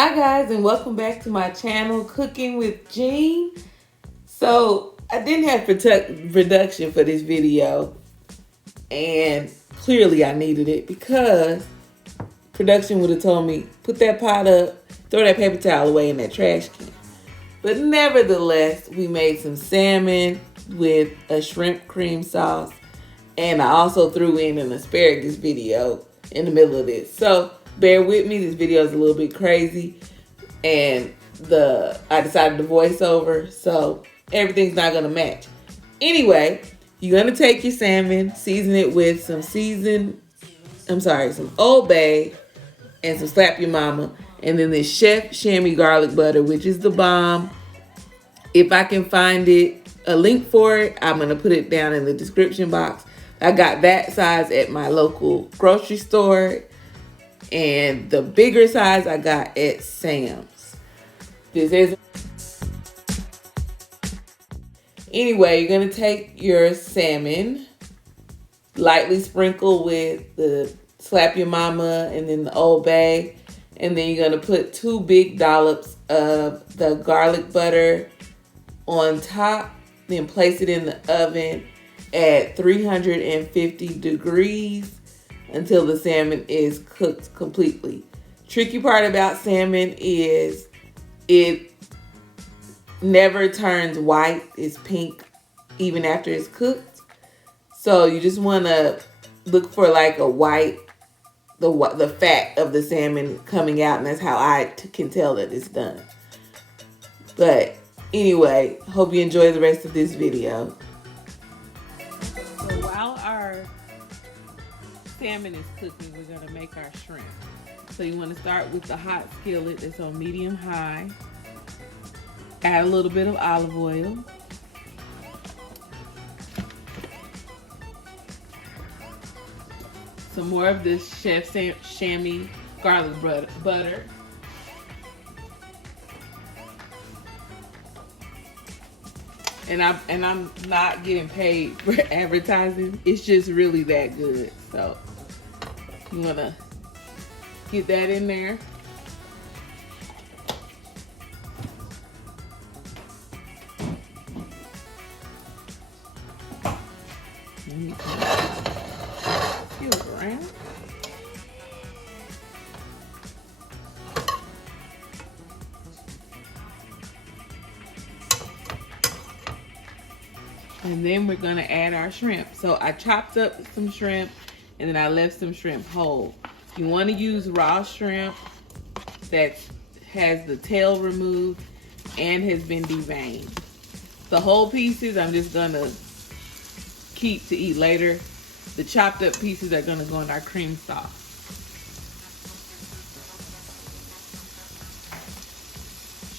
Hi guys, and welcome back to my channel, Cooking with Jean. So I didn't have production for this video, and clearly I needed it because production would have told me, put that pot up, throw that paper towel away in that trash can. But nevertheless, we made some salmon with a shrimp cream sauce, and I also threw in an asparagus video in the middle of this. So bear with me, this video is a little bit crazy, and I decided to voice over, so everything's not gonna match. Anyway, you're gonna take your salmon, season it with some some Old Bay and some Slap Your Mama, and then this Chef Chamois garlic butter, which is the bomb. If I can find a link for it, I'm gonna put it down in the description box. I got that size at my local grocery store, and the bigger size I got at Sam's. Anyway, you're gonna take your salmon, lightly sprinkle with the Slap Your Mama and then the Old Bay, and then you're gonna put 2 big dollops of the garlic butter on top, then place it in the oven at 350 degrees until the salmon is cooked completely. Tricky part about salmon is it never turns white. It's pink even after it's cooked. So you just want to look for like a white, the fat of the salmon coming out, and that's how I can tell that it's done. But anyway, hope you enjoy the rest of this video. So while our salmon is cooking, we're gonna make our shrimp. So you want to start with the hot skillet that's on medium high. Add a little bit of olive oil. Some more of this Chef Chamois garlic butter. And I'm not getting paid for advertising. It's just really that good. So you wanna get that in there. Skillet around. And then we're gonna add our shrimp. So I chopped up some shrimp and then I left some shrimp whole. You wanna use raw shrimp that has the tail removed and has been deveined. The whole pieces I'm just gonna keep to eat later. The chopped up pieces are gonna go in our cream sauce.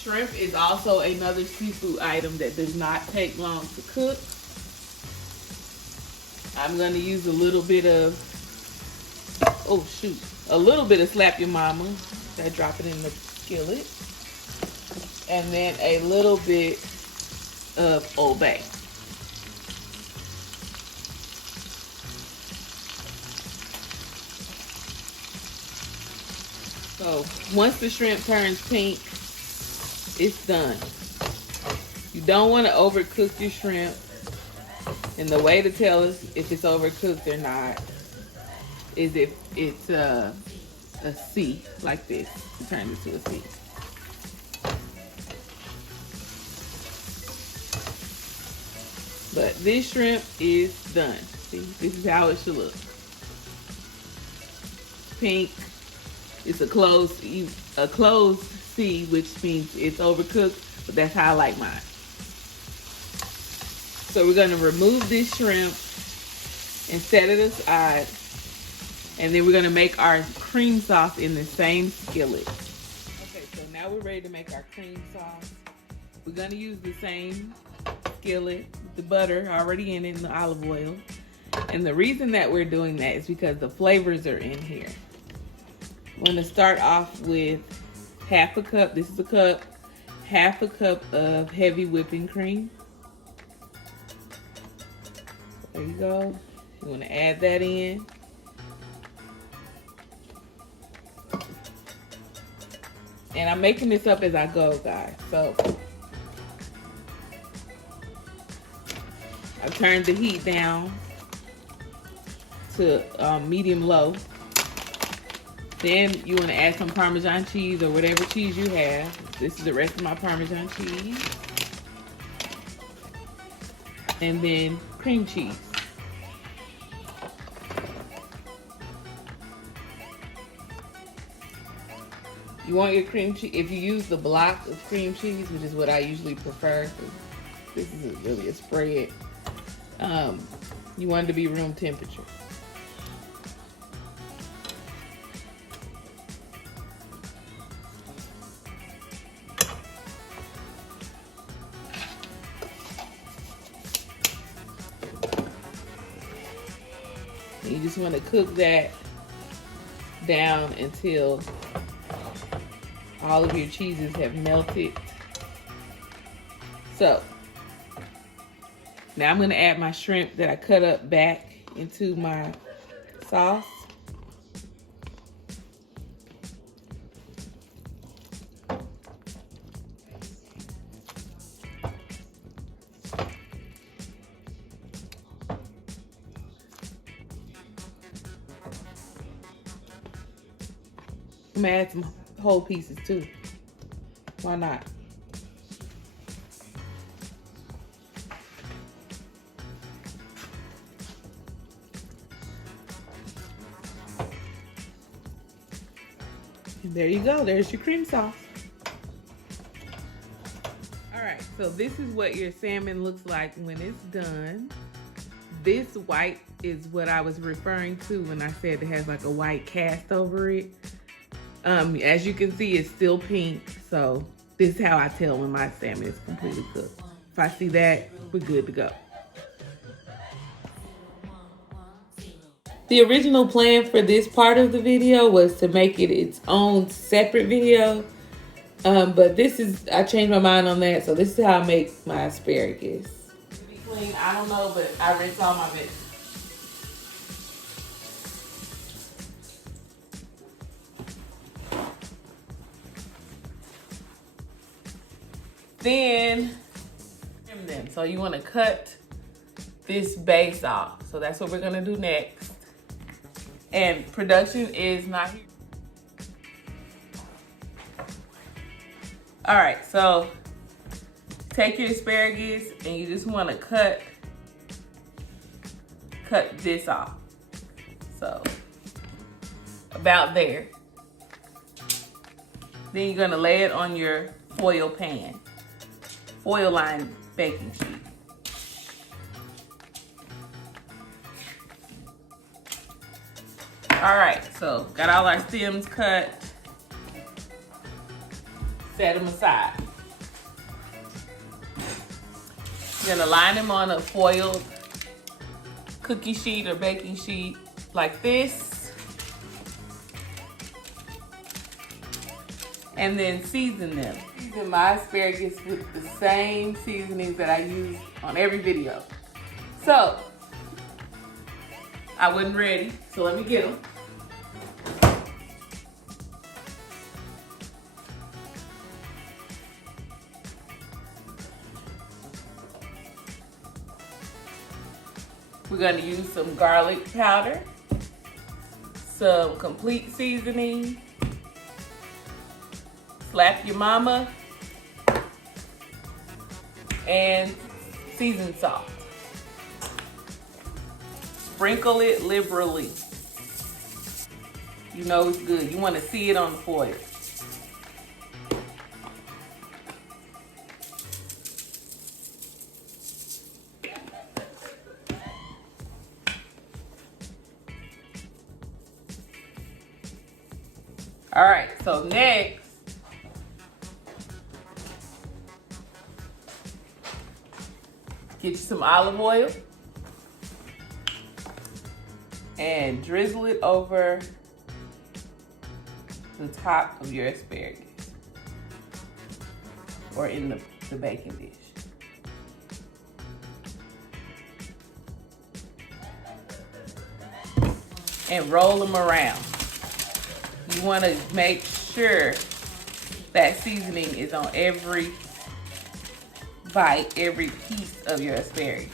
Shrimp is also another seafood item that does not take long to cook. I'm gonna use a little bit of, a little bit of Slap Your Mama. I drop it in the skillet. And then a little bit of Old Bay. So once the shrimp turns pink, it's done. You don't want to overcook your shrimp. And the way to tell us if it's overcooked or not is if it's a C, like this. You turn it to a C. But this shrimp is done. See, this is how it should look. Pink. It's a closed C, which means it's overcooked, but that's how I like mine. So we're gonna remove this shrimp and set it aside. And then we're gonna make our cream sauce in the same skillet. Okay, so now we're ready to make our cream sauce. We're gonna use the same skillet with the butter already in it and the olive oil. And the reason that we're doing that is because the flavors are in here. I'm gonna start off with half a cup, this is a cup, half a cup of heavy whipping cream. There you go. You wanna add that in. And I'm making this up as I go, guys. So I turned the heat down to medium low. Then you want to add some Parmesan cheese or whatever cheese you have. This is the rest of my Parmesan cheese. And then cream cheese. You want your cream cheese, if you use the block of cream cheese, which is what I usually prefer, this isn't really a spread, you want it to be room temperature. And you just want to cook that down until all of your cheeses have melted. So now I'm going to add my shrimp that I cut up back into my sauce. I'm going to add some whole pieces too. Why not? And there you go. There's your cream sauce. All right, so this is what your salmon looks like when it's done. This white is what I was referring to when I said it has like a white cast over it. As you can see, it's still pink, so this is how I tell when my salmon is completely cooked. If I see that, we're good to go. The original plan for this part of the video was to make it its own separate video, but I changed my mind on that, so this is how I make my asparagus. To be clean, I don't know, but I rinse all my veggies. Then trim them. So you want to cut this base off. So that's what we're gonna do next. And production is not here. All right, so take your asparagus and you just want to cut this off. So about there. Then you're gonna lay it on your foil pan. Foil lined baking sheet. All right, so got all our stems cut. Set them aside. You're gonna line them on a foiled cookie sheet or baking sheet like this. And then season them. Season my asparagus with the same seasonings that I use on every video. So, I wasn't ready, so let me get them. We're gonna use some garlic powder, some complete seasoning, slap your mama, and seasoned salt. Sprinkle it liberally. You know it's good. You want to see it on the foil. All right, so next, get you some olive oil and drizzle it over the top of your asparagus or in the baking dish. And roll them around. You want to make sure that seasoning is on every bite, every piece of your asparagus.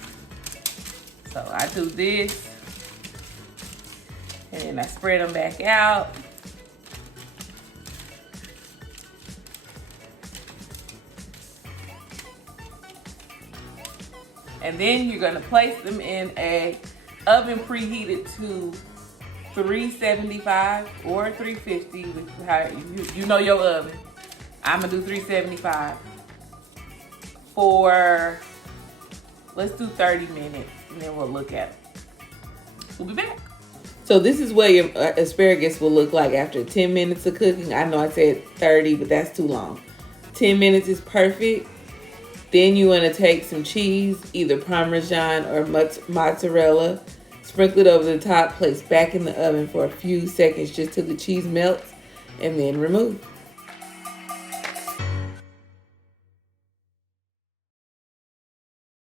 So I do this, and then I spread them back out. And then you're gonna place them in a oven preheated to 375 or 350, which how you know your oven. I'm gonna do 375 for, let's do 30 minutes, and then we'll look at it. We'll be back. So this is what your asparagus will look like after 10 minutes of cooking. I know I said 30, but that's too long. 10 minutes is perfect. Then you want to take some cheese, either Parmesan or mozzarella, sprinkle it over the top, place back in the oven for a few seconds just till the cheese melts, and then remove.